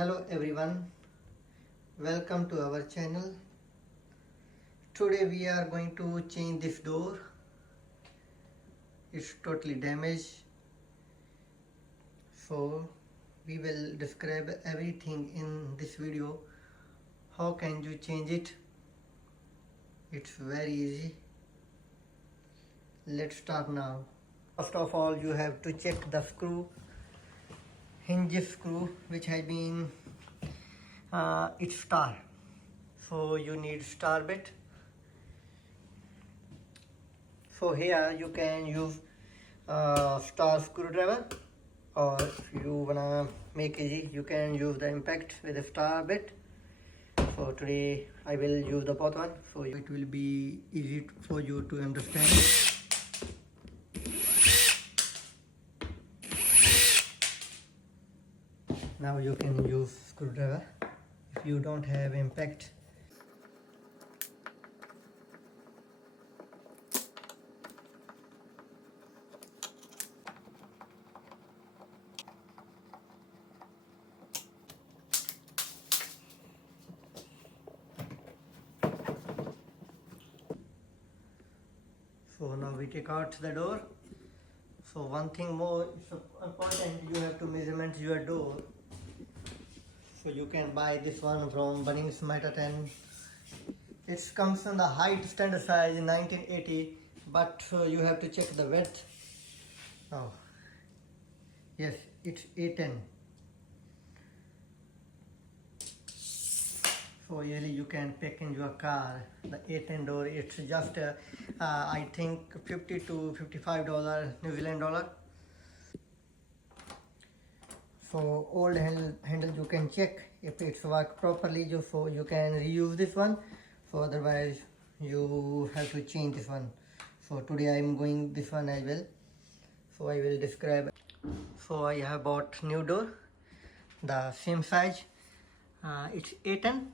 Hello everyone, welcome to our channel. Today we are going to change this door. It's totally damaged, so we will describe everything in this video. How can you change it? It's very easy. Let's start now. First of all, you have to check the hinge screw, which has been its star. So you need star bit. So here you can use star screwdriver, or if you wanna make easy, you can use the impact with a star bit. So today I will use the both one, so it will be easy for you to understand. Now you can use screwdriver if you don't have impact. So now we take out the door. So one thing more is important, you have to measurement your door. So you can buy this one from Bunning Smarter 10. It comes in the height standard size 1980, but you have to check the width. Oh, yes, it's 810. So usually you can pick in your car the 810 door. It's just I think $50 to $55 New Zealand dollar. So old handle you can check if it's work properly, so you can reuse this one. So otherwise you have to change this one. So today I am going this one as well. So I will describe. So I have bought new door, the same size. It's 810.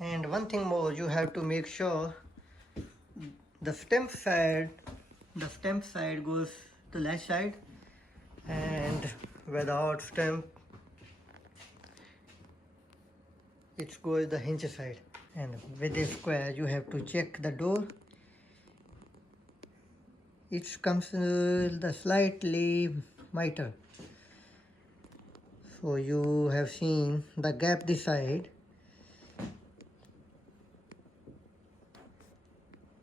And one thing more, you have to make sure the stem side goes to left side, and without stem it goes the hinge side. And with this square you have to check the door. It comes the slightly mitre. So you have seen the gap this side.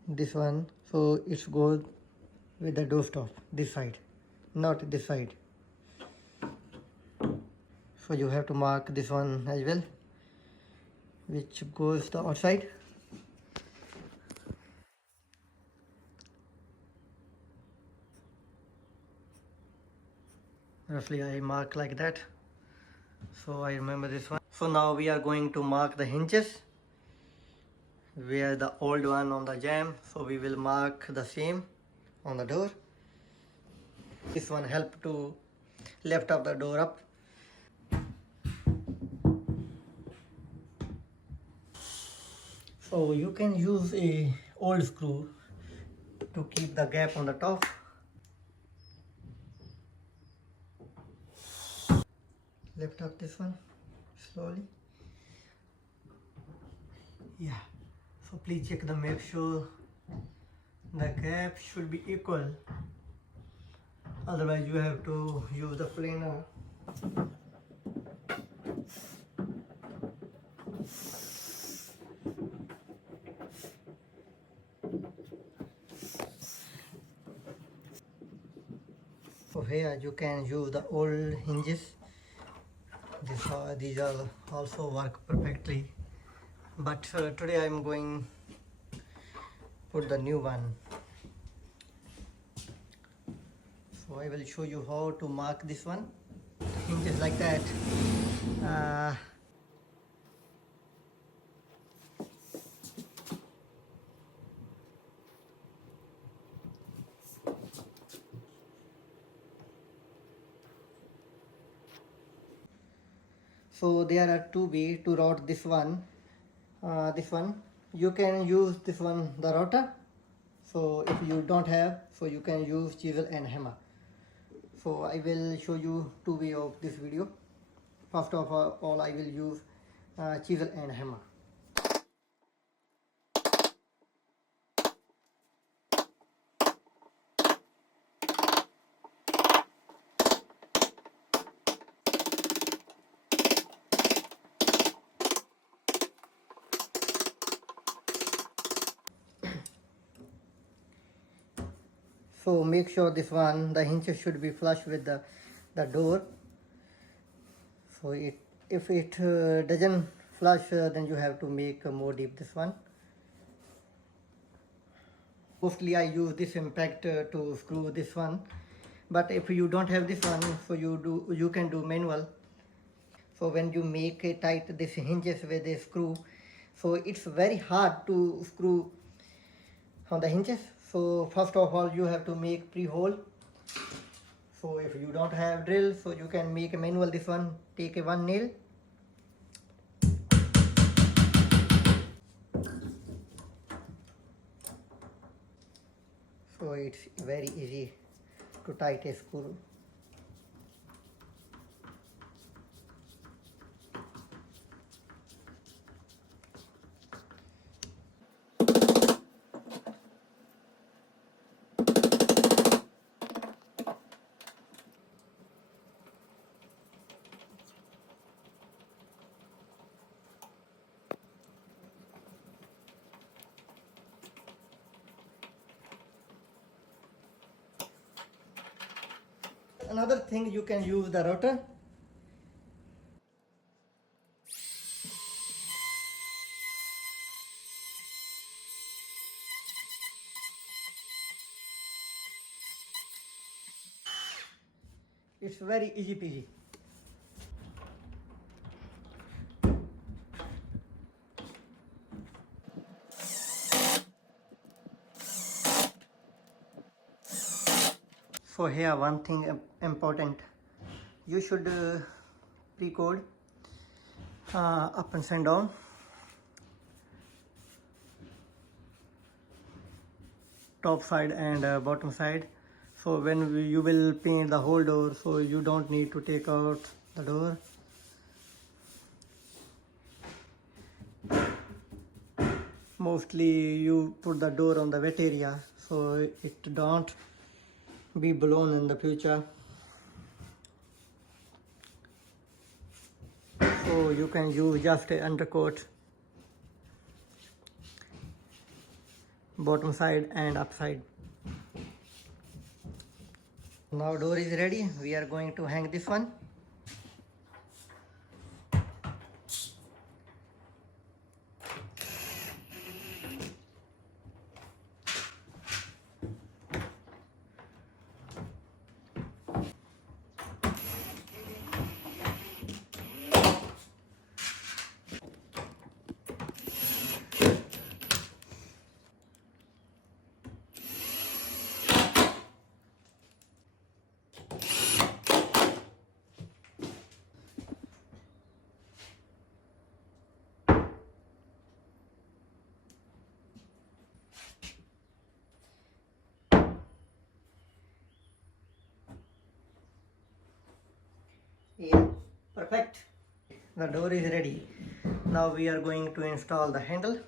This one, so it goes with the doorstop this side, not this side. So you have to mark this one as well, which goes the outside. Roughly I mark like that, so I remember this one. So now we are going to mark the hinges, where the old one on the jamb, so we will mark the same on the door. This one help to lift up the door up. So you can use a old screw to keep the gap on the top. Lift up this one slowly. Yeah. So please check make sure the gap should be equal. Otherwise you have to use the planer. So here you can use the old hinges. These are also work perfectly. But today I am going put the new one. So I will show you how to mark this one. Hinges like that. So there are two ways to route this one. You can use this one, the router. So if you don't have, so you can use chisel and hammer. So I will show you two way of this video. First of all I will use chisel and hammer. So make sure this one, the hinges should be flush with the door. So if it doesn't flush, then you have to make more deep this one. Mostly I use this impact to screw this one, but if you don't have this one, so you can do manual. So when you make it tight this hinges with a screw, so it's very hard to screw on the hinges. So first of all you have to make pre-hole. So if you don't have drill, so you can make a manual this one. Take a one nail, so it's very easy to tight a screw. Another thing, you can use the rotor. It's very easy peasy. So here one thing important, you should pre-code up and down. Top side and bottom side. So when you will paint the whole door, so you don't need to take out the door. Mostly you put the door on the wet area, so it don't be blown in the future. So you can use just a undercoat, bottom side and upside. Now door is ready. We are going to hang this one. Yeah, perfect. The door is ready. Now we are going to install the handle.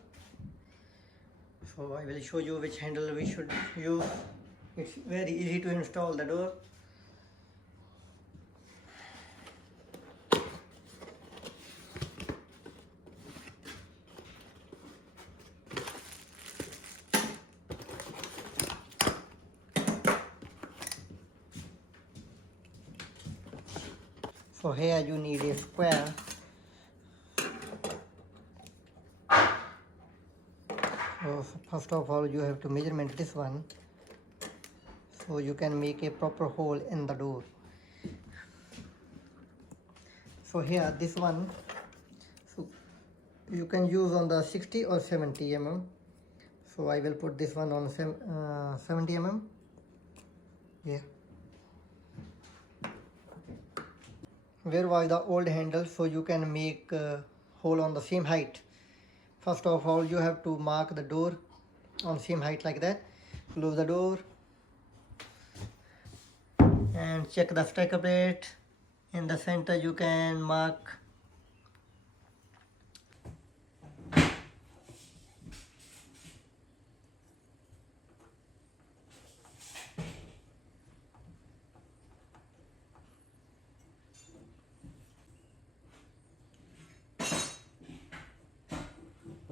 So I will show you which handle we should use. It's very easy to install the door. So here you need a square. So first of all you have to measurement this one, so you can make a proper hole in the door. So here this one, so you can use on the 60 or 70 mm. So I will put this one on 70 mm. Yeah. Where was the old handle, so you can make a hole on the same height. First of all you have to mark the door on same height like that. Close the door and check the stacker plate. In the center you can mark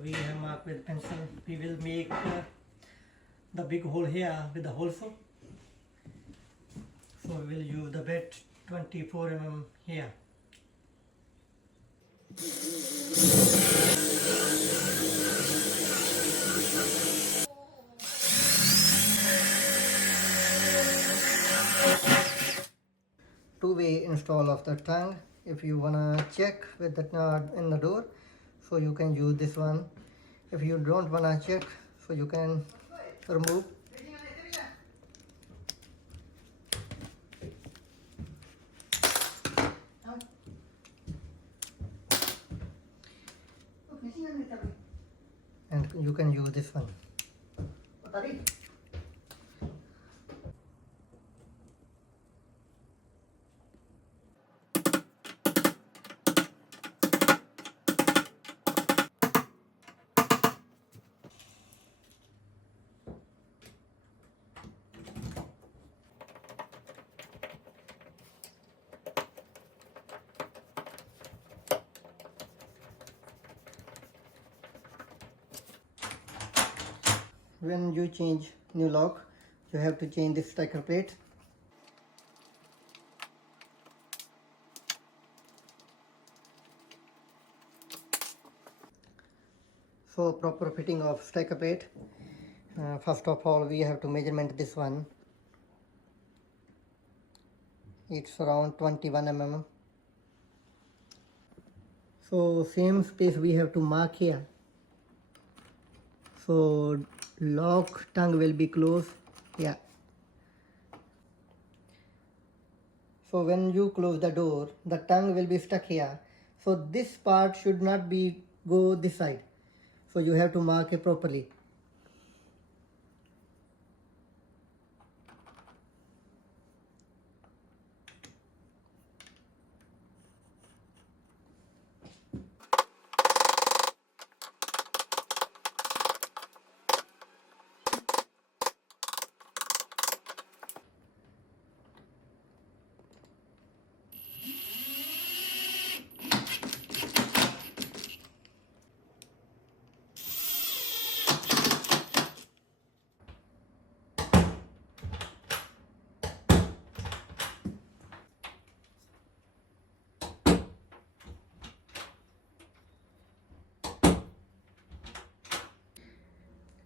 we have marked with pencil. We will make the big hole here with the hole saw. So we will use the bit 24 mm here. Two-way install of the tongue. If you wanna check with the knot in the door, so you can use this one. If you don't wanna check, so you can remove. And you can use this one. When you change new lock, you have to change this striker plate. So proper fitting of striker plate. First of all, we have to measurement this one. It's around 21 mm. So same space we have to mark here. So lock tongue will be closed here. So when you close the door, the tongue will be stuck here. So this part should not be go this side. So you have to mark it properly.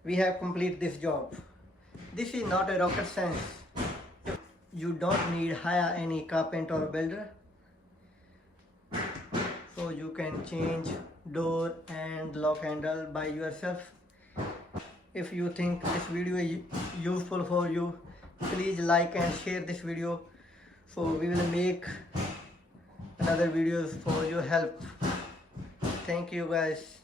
We have completed this job. This is not a rocket science. You don't need hire any carpenter or builder. So you can change door and lock handle by yourself. If you think this video is useful for you, please like and share this video. So we will make another videos for your help. Thank you guys.